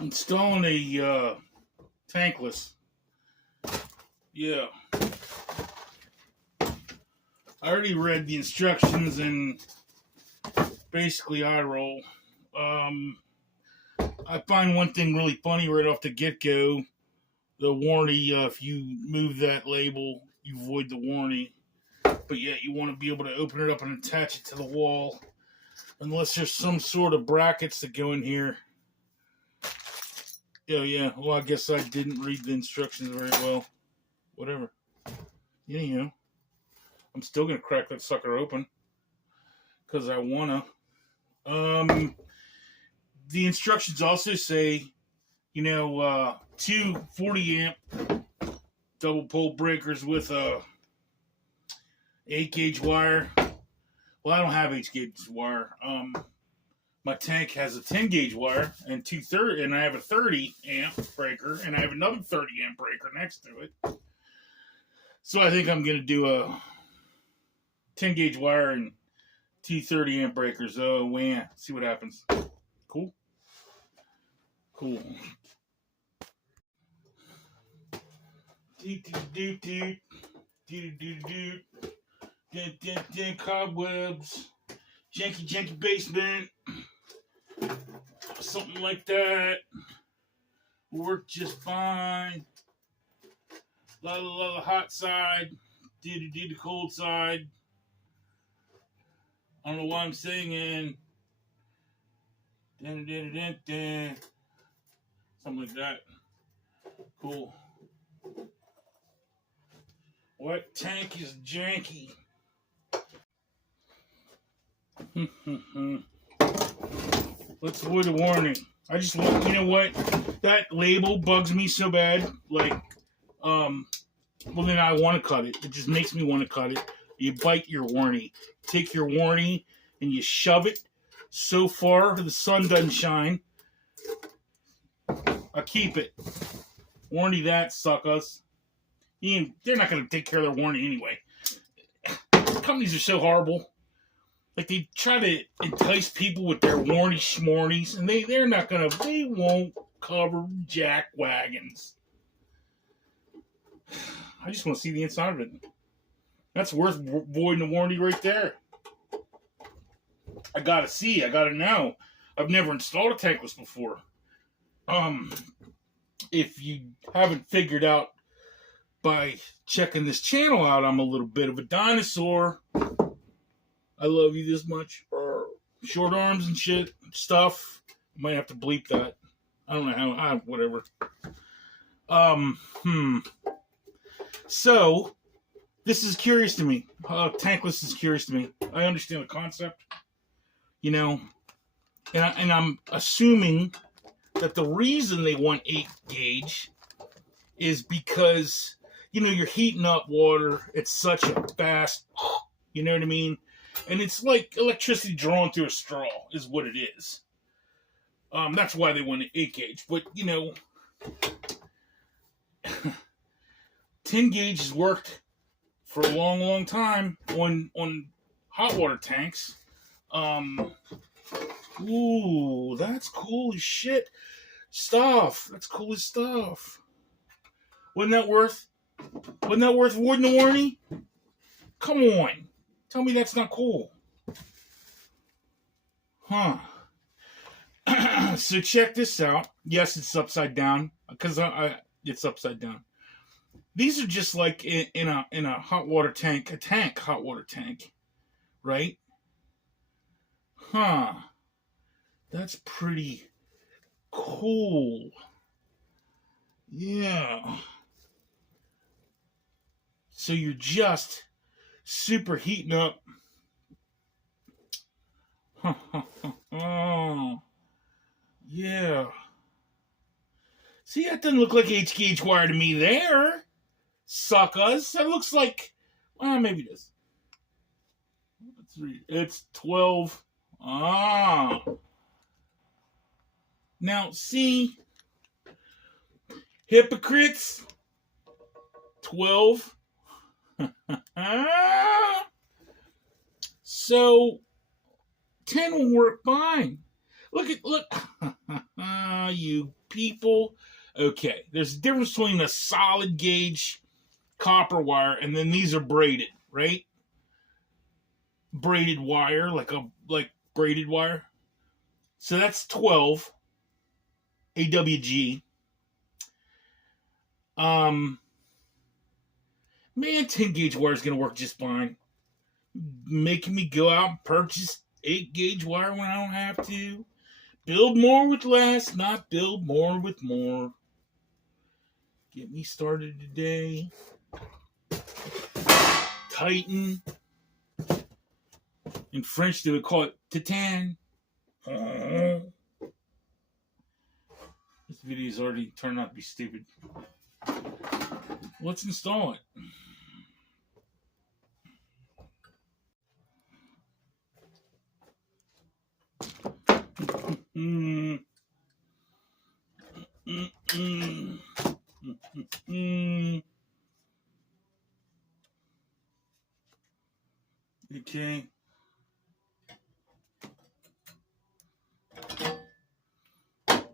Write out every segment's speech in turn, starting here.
Installing a tankless. Yeah. I already read the instructions and basically I roll. I find one thing really funny right off the get-go. The warranty, if you move that label, you void the warranty. But yet you want to be able to open it up and attach it to the wall. Unless there's some sort of brackets that go in here. Yeah. Well, I guess I didn't read the instructions very well. Whatever. Anyhow, I'm still going to crack that sucker open. Because I want to. The instructions also say, two 40 amp double pole breakers with a 8-gauge wire. Well, I don't have 8-gauge wire. My tank has a 10-gauge wire and and I have a 30 amp breaker and I have another 30 amp breaker next to it. So I think I'm going to do a 10-gauge wire and two 30 amp breakers. Oh, yeah. See what happens. Cool. Cobwebs. Janky basement. Something like that. Worked just fine. La hot side. The cold side. I don't know why I'm singing. Something like that. Cool. What tank is janky? Let's avoid a warning. I just want, you know what? That label bugs me so bad. Well, then I want to cut it. It just makes me want to cut it. You bite your warranty. Take your warranty and you shove it so far the sun doesn't shine. I keep it. Warranty that, suckers. They're not going to take care of their warranty anyway. Companies are so horrible. Like, they try to entice people with their warranty schmornies, and they won't cover jack wagons. I just want to see the inside of it. That's worth voiding the warranty right there. I gotta see. I gotta know. I've never installed a tankless before. If you haven't figured out by checking this channel out, I'm a little bit of a dinosaur. I love you this much. Short arms and shit stuff. Might have to bleep that. I don't know how. Whatever. So, this is curious to me. Tankless is curious to me. I understand the concept. And I'm assuming that the reason they want 8-gauge is because, you're heating up water. It's such a fast, you know what I mean? And it's like electricity drawn through a straw is what it is. That's why they want an 8-gauge. But, 10-gauge has worked for a long, long time on hot water tanks. Ooh, that's cool as shit. That's cool as stuff. Wasn't that worth voiding the warranty? Come on. Tell me that's not cool. Huh. So check this out. Yes, it's upside down. Because it's upside down. These are just like in a hot water tank. Hot water tank. Right? Huh. That's pretty cool. Yeah. So you're just super heating up. Oh. Yeah. See, that doesn't look like H-gauge wire to me there. Suckers. That looks like, well, maybe it is. Let's read. It's 12. Ah. Now, see, hypocrites, 12. So, 10 will work fine. Look. You people. Okay, there's a difference between a solid gauge copper wire and then these are braided, right? Braided wire, like braided wire. So that's 12 AWG. Man, 10 gauge wire is gonna work just fine. Making me go out and purchase 8 gauge wire when I don't have to. Build more with less, not build more with more. Get me started today. Tighten. In French, they would call it titan. This video's already turned out to be stupid. Let's install it. Okay.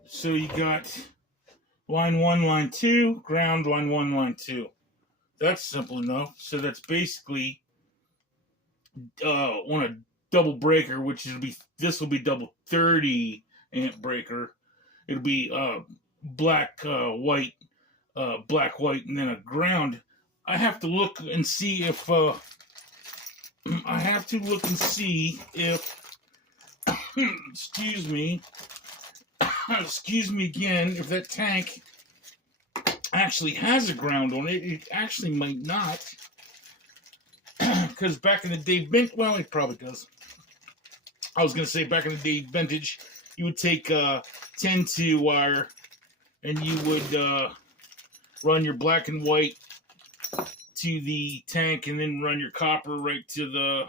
So you got line 1, line 2, ground, line 1, line 2. That's simple enough. So that's basically on a double breaker, which this will be double 30 amp breaker. It'll be black, white, and then a ground. I have to look and see if excuse me again, if that tank actually has a ground on it. It actually might not, because back in the day, well, it probably does. I was gonna say back in the day, vintage, you would take 10-2 wire and you would run your black and white to the tank and then run your copper right to the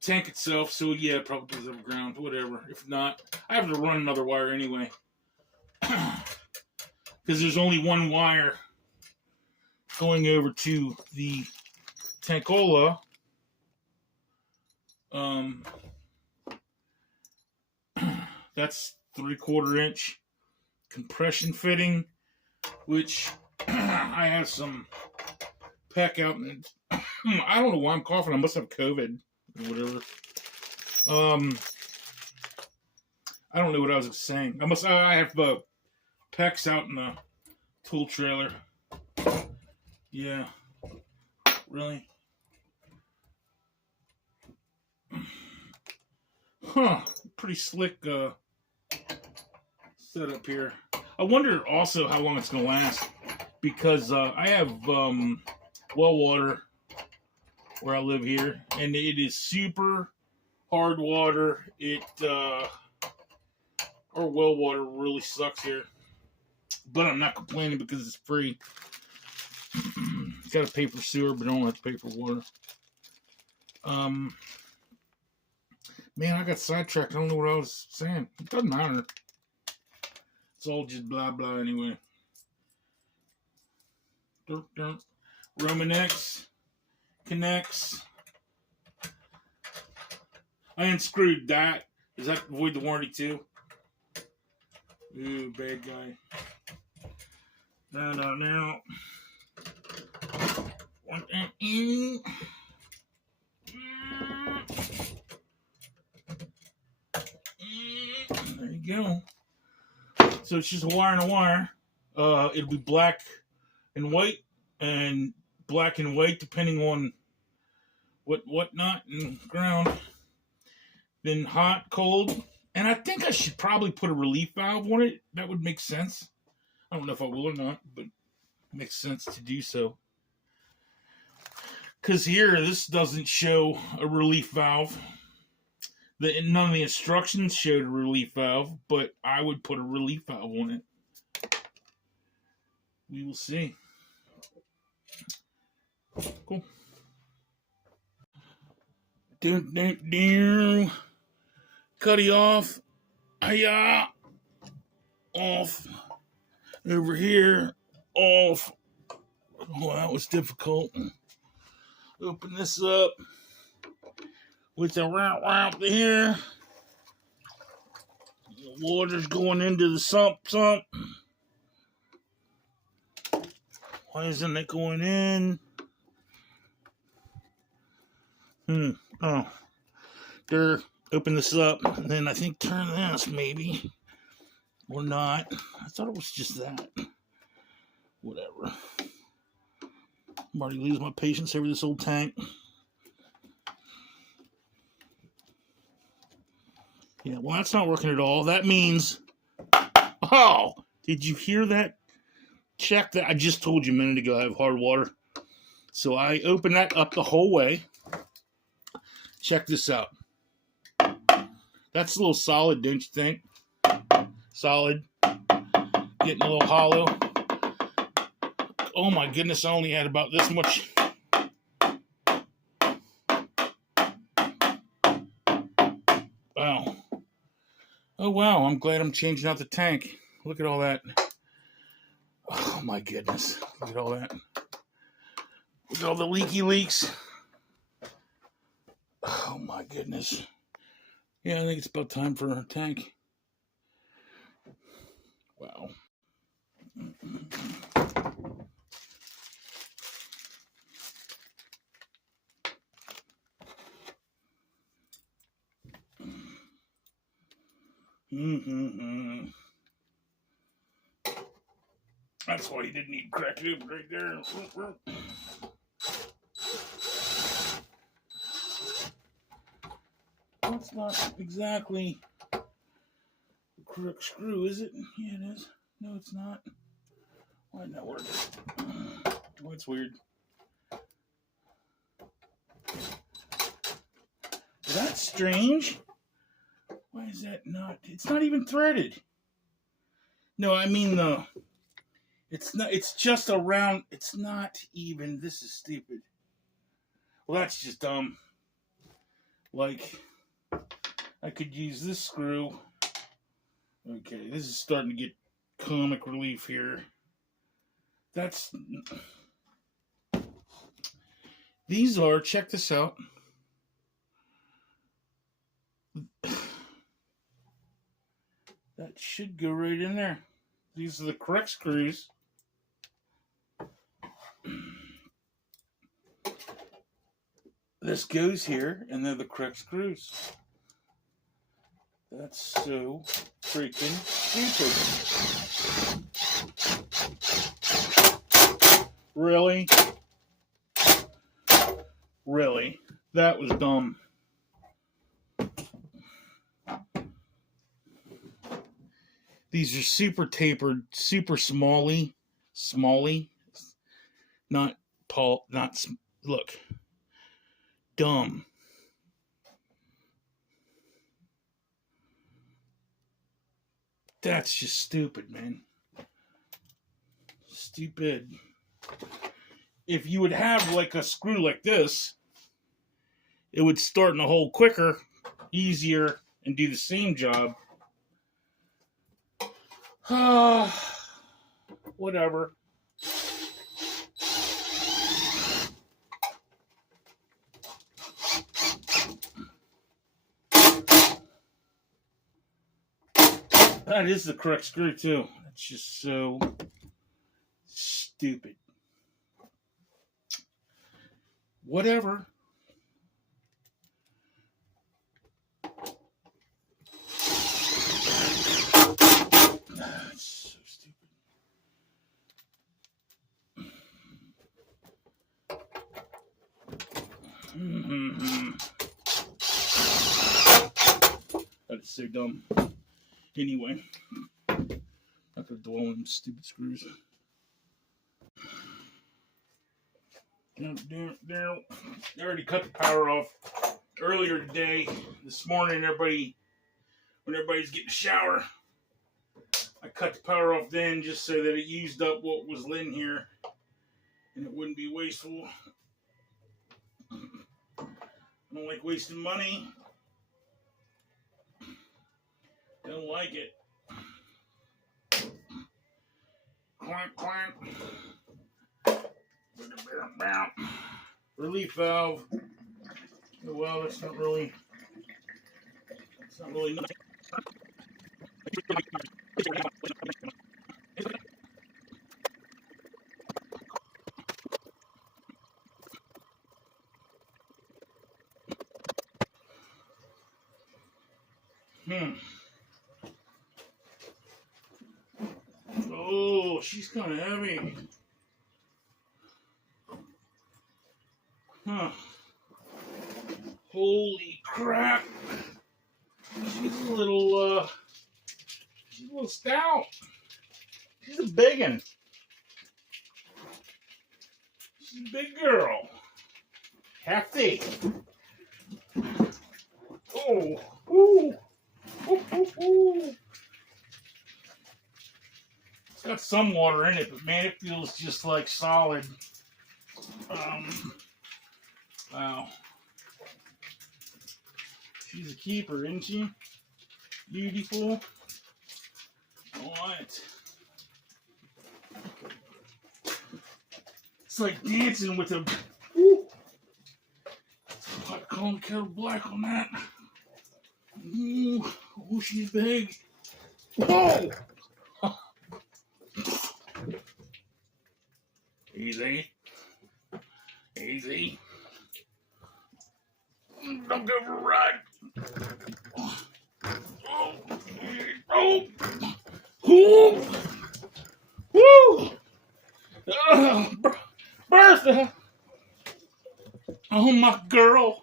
tank itself. So yeah, it probably does have ground, whatever. If not, I have to run another wire anyway, because there's only one wire going over to the tankola. That's 3/4 inch compression fitting, which I have some pack out, and I don't know why I'm coughing. I must have COVID or whatever. I don't know what I was saying. I have packs out in the tool trailer. Yeah, really. Huh? Pretty slick setup here. I wonder also how long it's gonna last, because I have well water where I live here, and it is super hard water. Our well water really sucks here, but I'm not complaining because it's free. Got to pay for sewer, but I don't have to pay for water. Man, I got sidetracked. I don't know what I was saying. It doesn't matter. It's all just blah blah anyway. Roman X connects. I unscrewed that. Does that void the warranty too? Ooh, bad guy. No. Want that in? There you go. So it's just a wire and a wire. It'll be black and white, and black and white depending on whatnot and ground. Then hot, cold, and I think I should probably put a relief valve on it. That would make sense. I don't know if I will or not, but it makes sense to do so. Because here, this doesn't show a relief valve. None of the instructions showed a relief valve, but I would put a relief valve on it. We will see. Cool. Cutty off. Hiya. Off. Over here. Off. Oh, that was difficult. Open this up. with the route here. The water's going into the sump. Why isn't it going in? Oh, there. Open this up, and then I think turn this maybe, or not. I thought it was just that. Whatever. I'm already losing my patience over this old tank. Yeah, well, that's not working at all. That means, oh, did you hear that? Check that. I just told you a minute ago I have hard water. So I opened that up the whole way. Check this out. That's a little solid, don't you think? Solid. Getting a little hollow. Oh my goodness, I only had about this much. Wow. Oh wow, I'm glad I'm changing out the tank. Look at all that. Oh my goodness. Look at all that. Look at all the leaky leaks. Oh my goodness. Yeah, I think it's about time for a tank. Wow. That's why you didn't need to crack it open right there. That's not exactly the correct screw, is it? Yeah, it is. No, it's not. Why didn't that work? Oh, it's weird. That's strange. Why is that not? It's not even threaded. No, I mean the. It's not. It's just around. It's not even. This is stupid. Well, that's just dumb. Like, I could use this screw. Okay, this is starting to get comic relief here. That's. These are. Check this out. That should go right in there. These are the correct screws. This goes here, and they're the correct screws. That's so freaking stupid. Really? Really? That was dumb. These are super tapered, super smally, not tall, not, look, dumb. That's just stupid, man. Stupid. If you would have like a screw like this, it would start in the hole quicker, easier, and do the same job. Whatever. That is the correct screw too. That's just so stupid. Whatever. That's so stupid. That is so dumb. Anyway, not gonna dwell on them stupid screws. I already cut the power off earlier today. This morning, when everybody's getting a shower, I cut the power off then just so that it used up what was in here and it wouldn't be wasteful. I don't like wasting money. Don't like it. Clank, clank. Relief valve. Well, that's not really. It's not really nice. Oh, she's kind of heavy. Huh. Holy crap. She's a little stout. She's a big one. She's a big girl. Hefty. Oh, ooh. Ooh, ooh, ooh. It's got some water in it, but man, it feels just like solid. Wow. She's a keeper, isn't she? Beautiful. Alright. It's like dancing with a... Woo. Hot calm kettle black on that. Ooh. Oh, she's big. Whoa! Easy. Easy. Don't go for a ride. Oh. Oh. Woo. Woo. Bertha. Oh, my girl.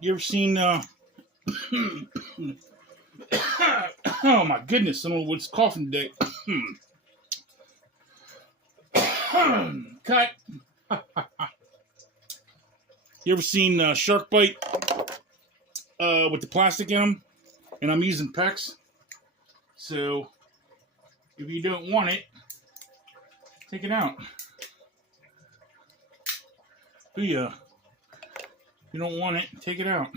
You ever seen oh my goodness, I don't know what's coughing today. Cut. You ever seen shark bite with the plastic in them? And I'm using PEX. So if you don't want it, take it out. Do ya? If you don't want it, take it out.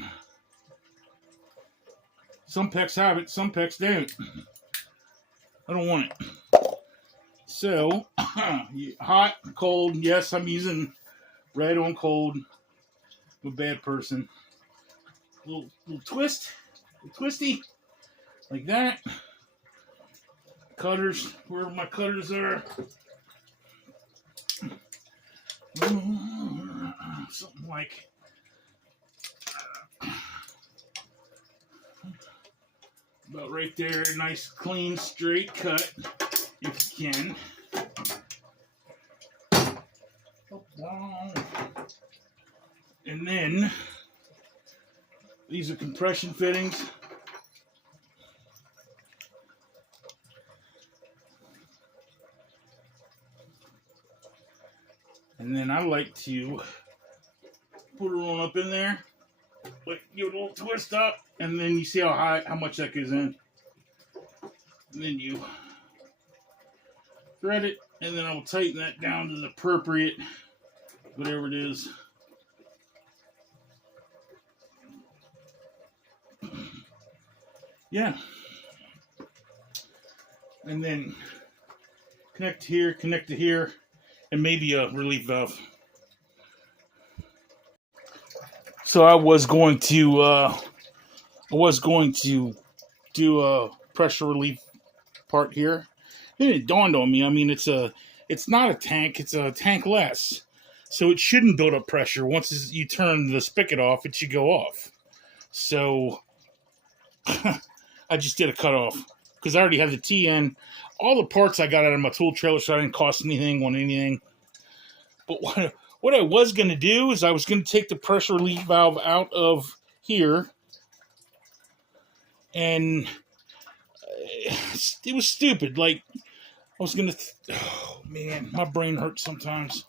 Some PEX have it, some PEX don't. I don't want it. So, hot, cold, yes, I'm using red on cold. I'm a bad person. Little twist, little twisty, like that. Cutters, wherever my cutters are. Something like about right there. Nice, clean, straight cut, if you can. And then these are compression fittings. And then I like to put it on up in there, like give it a little twist up, and then you see how much that goes in. And then you thread it, and then I will tighten that down to the appropriate, whatever it is. Yeah. And then connect to here, and maybe a relief valve. So I was going to do a pressure relief part here. Then it dawned on me. I mean, it's not a tank. It's a tankless, so it shouldn't build up pressure. Once you turn the spigot off, it should go off. So I just did a cutoff because I already had the TN. All the parts I got out of my tool trailer, so I didn't cost anything on anything. But what I was going to do is I was going to take the pressure relief valve out of here, and it was stupid. Like, I was going to... oh, man, my brain hurts sometimes.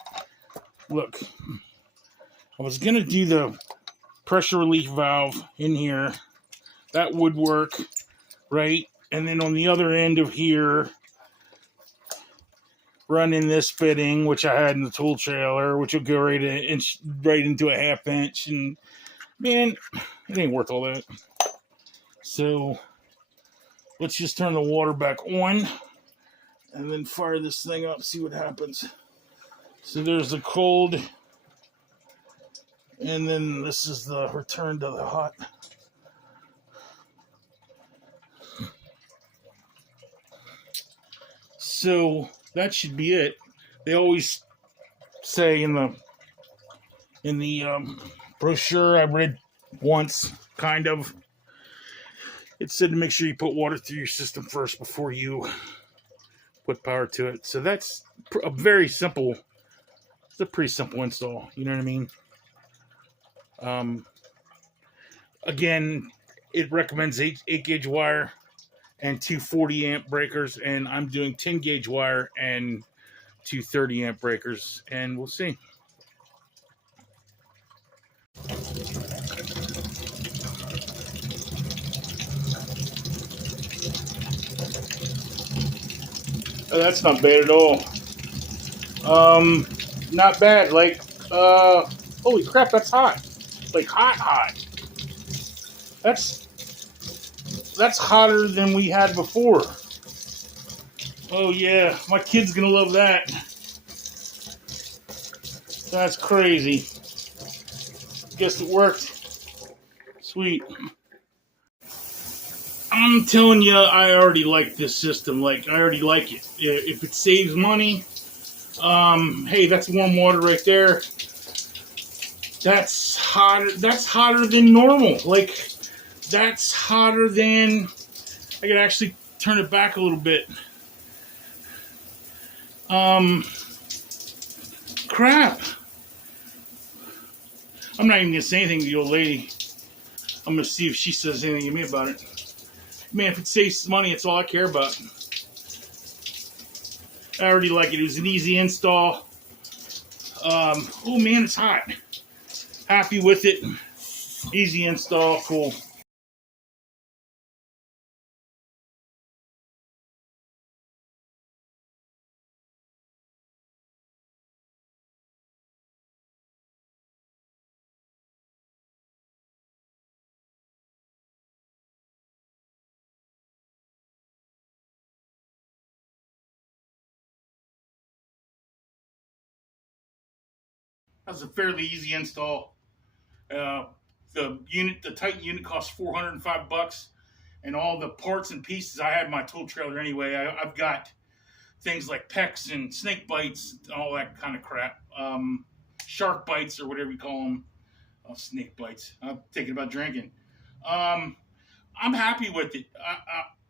Look, I was going to do pressure relief valve in here. That would work, right? And then on the other end of here, run in this fitting, which I had in the tool trailer, which will go right into a 1/2 inch. And man, it ain't worth all that. So let's just turn the water back on and then fire this thing up, see what happens. So there's the cold, and then this is the return to the hot. So that should be it. They always say in the brochure I read once, kind of, it said to make sure you put water through your system first before you put power to it. So that's a very simple. It's a pretty simple install. You know what I mean? Again, it recommends 8 gauge wire and 2 40 amp breakers, and I'm doing 10 gauge wire and 2 30 amp breakers, and we'll see. Oh, that's not bad at all. Not bad. Like, holy crap, that's hot. Like hot. That's hotter than we had before. Oh yeah, my kid's gonna love that. That's crazy. Guess it worked. Sweet. I'm telling you, I already like this system. Like, I already like it. If it saves money, hey, that's warm water right there. That's hotter. That's hotter than normal. Like, that's hotter than. I could actually turn it back a little bit. Crap. I'm not even gonna say anything to the old lady. I'm gonna see if she says anything to me about it. Man, if it saves money, it's all I care about. I already like it. It was an easy install. Oh man, it's hot. Happy with it. Easy install, cool. That's a fairly easy install. The Titan unit costs $405, and all the parts and pieces I had in my tool trailer anyway. I've got things like PEX and snake bites, all that kind of crap. Shark bites or whatever you call them. Oh, snake bites. I'm thinking about drinking. I'm happy with it.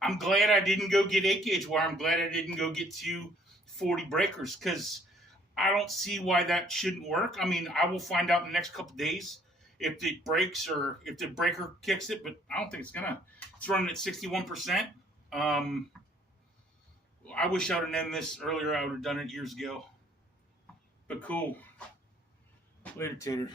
I'm glad I didn't go get 8 gauge wire. I'm glad I didn't go get 2 40 breakers, because I don't see why that shouldn't work. I mean, I will find out in the next couple of days if it breaks or if the breaker kicks it, but I don't think it's gonna. It's running at 61%. I wish I would have known this earlier. I would have done it years ago. But cool. Later, Tater.